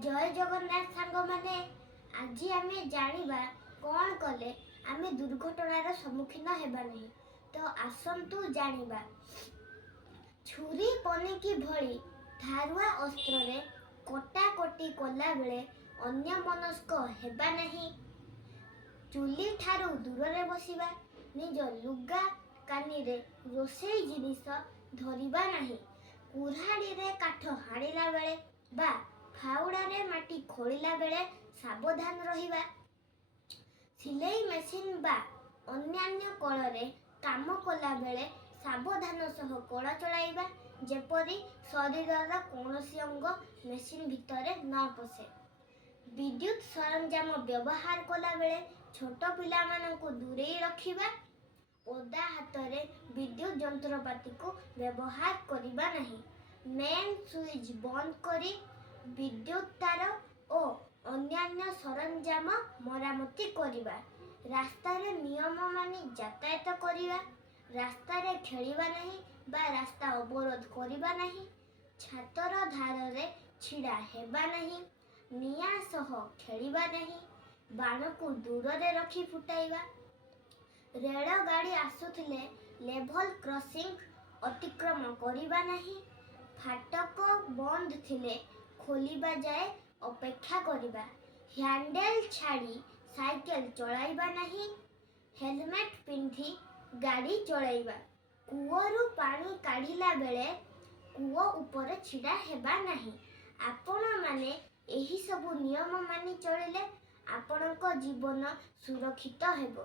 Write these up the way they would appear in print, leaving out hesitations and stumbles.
जय जगन्नाथ सांग माने आज आम जानिबा कौन कले आम दुर्घटनार सम्मुखीन हेबा नहीं। तो आसंतु जानिबा। छुरी पनिकी भली धारुआ अस्त्र रे कटाकटी कला बेले अन्यमनस्क हेबा नहीं। चुली ठारू दूर रे बसिबा, निज लुगा कानी रे रोषेई जिनिस धरिबा नहीं। कुऱ्हाड़ी रे काठ हाणिला बेले बा फाउड़ा रे माटी खोलिला बेले सावधान रहिबा। सिलाई मेसिन बा अन्यान्य कल रे काम कला बेले सावधान सह कल चलाइबा, जेपरी शरीरर कौनसी अंग मेसिन भितरे न पसे। विद्युत सरंजाम व्यवहार कला बेले छोट पिला मानकु दूरेई रखिबा। ओदा हाथ रे विद्युत जंत्रपाती को व्यवहार करिबा नहीं। मेन स्विच बंद करी विद्युत तार और अन्यान्य सरंजाम मरामती करिबा। रास्ता रे नियम मानि यातायात करिबा। रास्ता रे खेलिबा नहीं बा रास्ता अवरोध करिबा नहीं। छातर धार रे छिड़ा हेबा नहीं। निया सह खेलिबा नहीं। बाण को दूर रे रखी फुटाइबा। रेल गाड़ी आसुथिले लेवल क्रॉसिंग अतिक्रम करिबा नहीं। फाटक बंद थिले खोलिबा जाए अपेक्षा करिबा। हैंडल छाड़ी साइकिल चलाइबा नहीं। हेलमेट पिंधी गाड़ी चलाइबा। कूअरु पानी काढ़िला बेले कूओ ऊपर छिड़ा हेबा नहीं। आपण माने एही सबु नियम मानि चलिले आपणको जीवन सुरक्षित हेबो।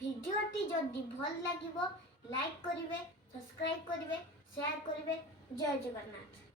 भिडियोटी जदि भल लागिबो लाइक करिवे, सब्सक्राइब करिवे, शेयर करिवे। जय जगन्नाथ।